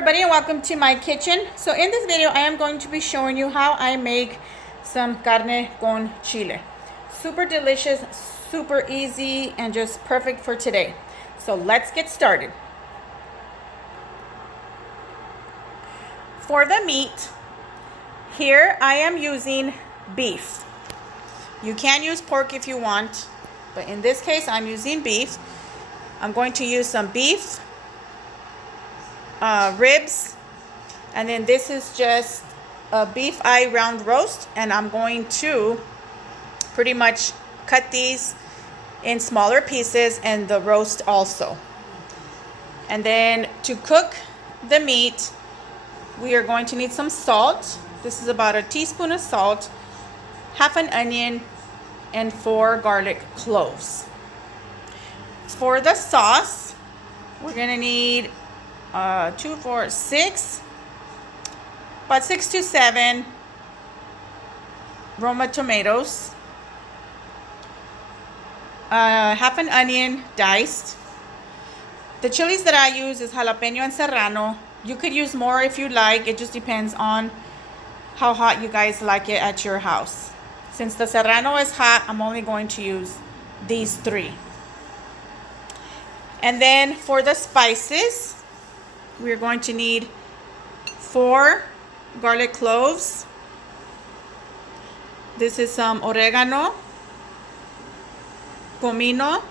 everybody, and welcome to my kitchen. So in this video I am going to be showing you how I make some carne con chile. Super delicious, super easy, and just perfect for today. So let's get started. For the meat, here I am using beef. You can use pork if you want, but in this case I'm using beef. I'm going to use some beef, ribs, and then this is just a beef eye round roast, and I'm going to pretty much cut these in smaller pieces and the roast also. And then to cook the meat, we are going to need some salt. This is about a teaspoon of salt, half an onion, and 4 garlic cloves. For the sauce, we're gonna need 2, 4, 6, about 6 to 7 Roma tomatoes, half an onion diced. The chilies that I use is jalapeno and serrano. You could use more if you like. It just depends on how hot you guys like it at your house. Since the serrano is hot, I'm only going to use these 3. And then for the spices, we're going to need 4 garlic cloves. This is some oregano, comino.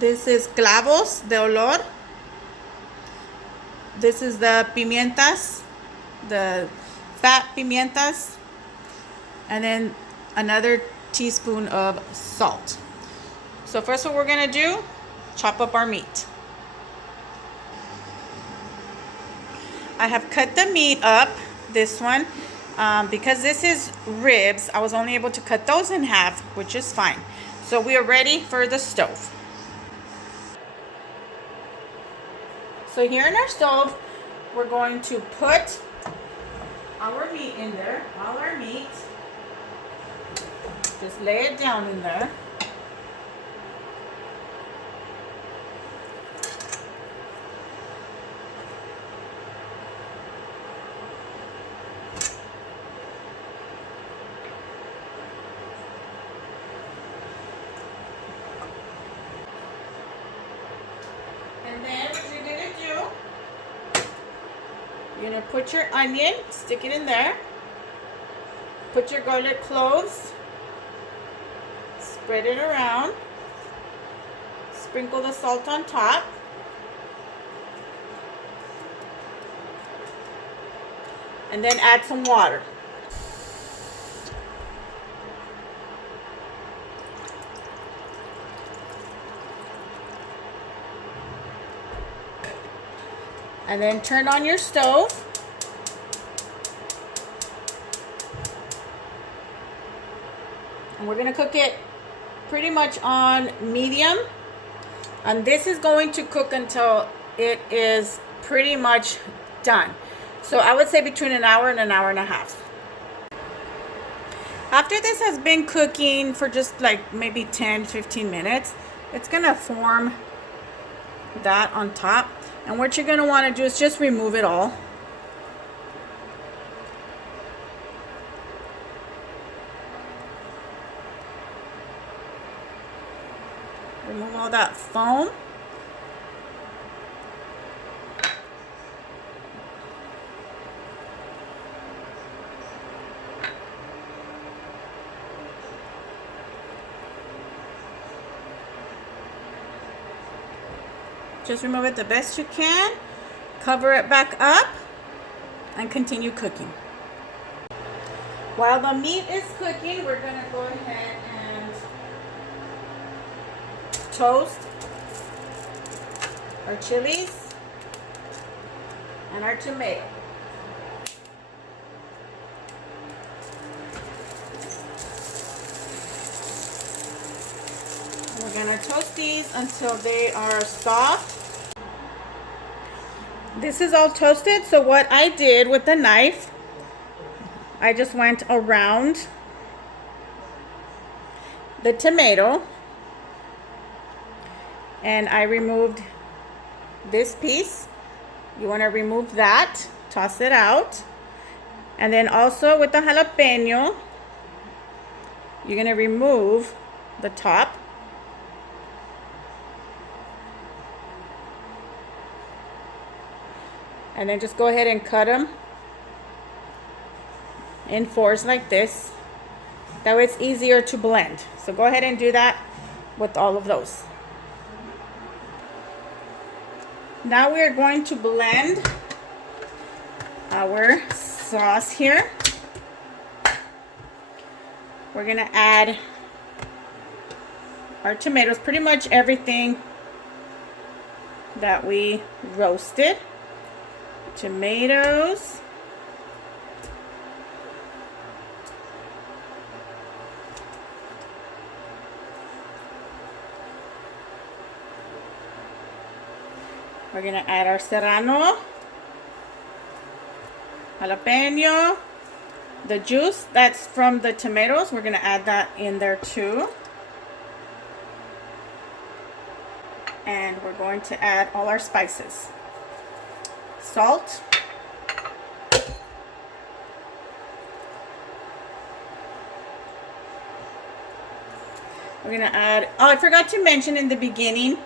This is clavos de olor. This is the pimientas, the fat pimientas. And then another teaspoon of salt. So first what we're gonna do, chop up our meat. I have cut the meat up, this one, because this is ribs. I was only able to cut those in half, which is fine. So we are ready for the stove. So here in our stove, we're going to put our meat in there, all our meat. Just lay it down in there. And then what you're gonna do, you're gonna put your onion, stick it in there. Put your garlic cloves, spread it around. Sprinkle the salt on top. And then add some water. And then turn on your stove. And we're gonna cook it pretty much on medium. And this is going to cook until it is pretty much done. So I would say between an hour and an hour and a half. After this has been cooking for just like maybe 10-15 minutes, it's gonna form that on top. And what you're going to want to do is just remove it all. Remove all that foam. Just remove it the best you can, cover it back up, and continue cooking. While the meat is cooking, we're gonna go ahead and toast our chilies and our tomato. We're gonna toast these until they are soft. This is all toasted, so what I did with the knife, I just went around the tomato and I removed this piece. You want to remove that, toss it out. And then also with the jalapeno, you're going to remove the top. And then just go ahead and cut them in fours like this. That way it's easier to blend. So go ahead and do that with all of those. Now we're going to blend our sauce here. We're gonna add our tomatoes, pretty much everything that we roasted. Tomatoes. We're gonna add our serrano, jalapeno, the juice that's from the tomatoes. We're gonna add that in there too. And we're going to add all our spices. Salt. We're gonna add, oh, I forgot to mention in the beginning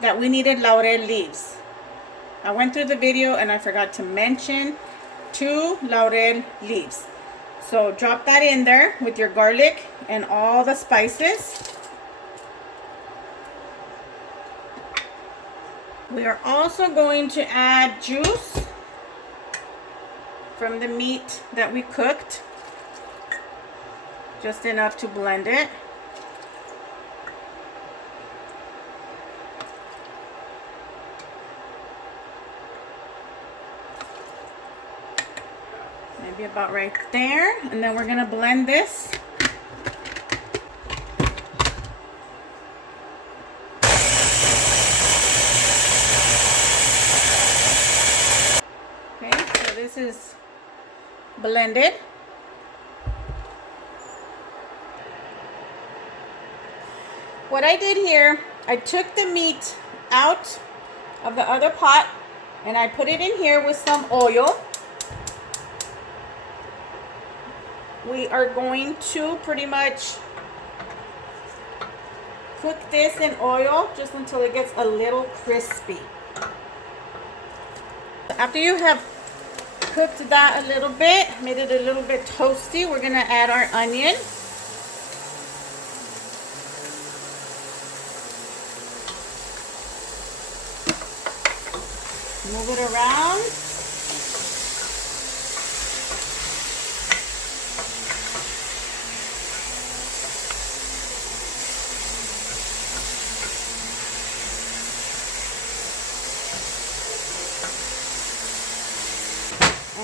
that we needed laurel leaves. I went through the video and I forgot to mention 2 laurel leaves. So drop that in there with your garlic and all the spices. We are also going to add juice from the meat that we cooked. Just enough to blend it. Maybe about right there. And then we're gonna blend this. Okay, so this is blended. What I did here, I took the meat out of the other pot and I put it in here with some oil. We are going to pretty much cook this in oil just until it gets a little crispy. After you have cooked that a little bit, made it a little bit toasty, we're going to add our onion. Move it around.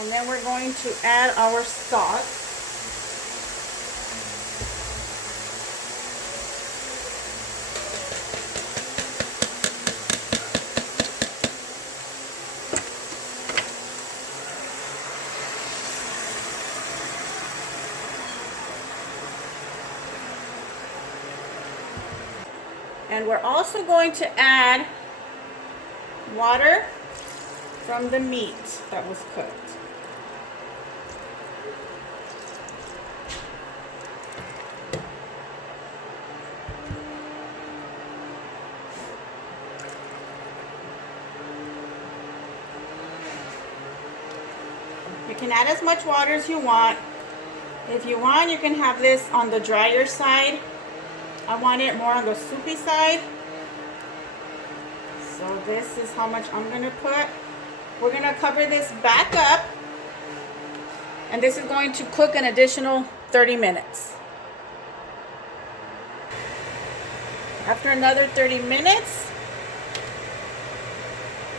And then we're going to add our sauce. And we're also going to add water from the meat that was cooked. You can add as much water as you want. If you want, you can have this on the drier side. I want it more on the soupy side. So this is how much I'm going to put. We're going to cover this back up. And this is going to cook an additional 30 minutes. After another 30 minutes,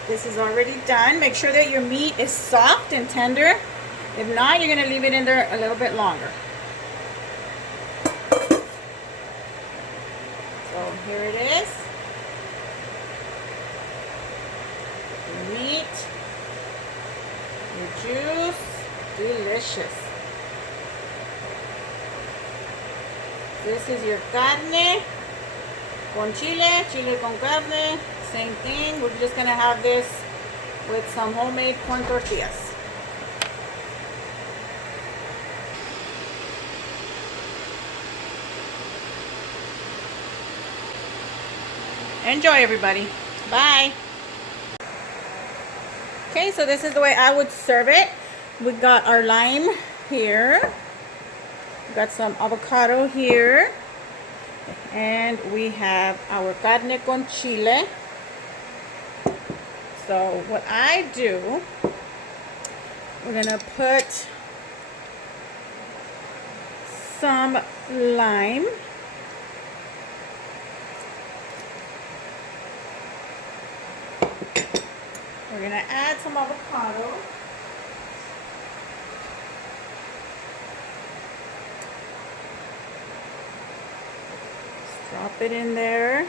this is already done. Make sure that your meat is soft and tender. If not, you're going to leave it in there a little bit longer. So here it is. The meat, the juice, delicious. This is your carne con chile, chile con carne, same thing. We're just gonna have this with some homemade corn tortillas. Enjoy, everybody. Bye. Okay, so this is the way I would serve it. We got our lime here. We got some avocado here. And we have our carne con chile. So what I do, we're gonna put some lime. We're gonna add some avocado. Just drop it in there.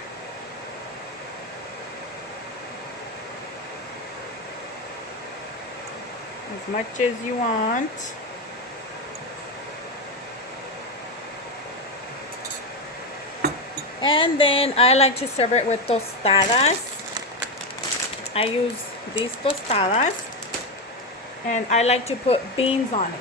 As much as you want. And then I like to serve it with tostadas. I use these tostadas, and I like to put beans on it.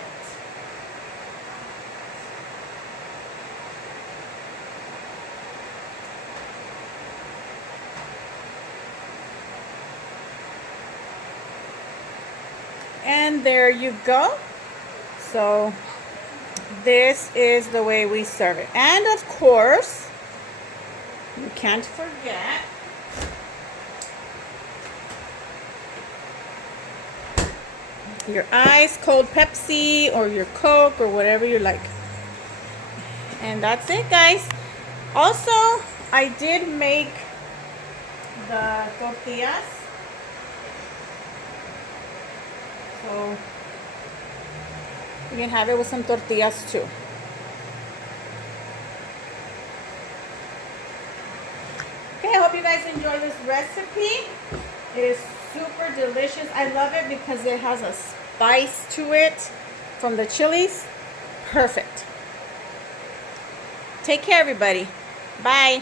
And there you go. So this is the way we serve it. And of course, you can't forget your ice cold Pepsi or your Coke or whatever you like. And that's it, guys. Also, I did make the tortillas. So you can have it with some tortillas too. Okay, I hope you guys enjoy this recipe. It is super delicious. I love it because it has a spice to it from the chilies. Perfect. Take care, everybody. Bye.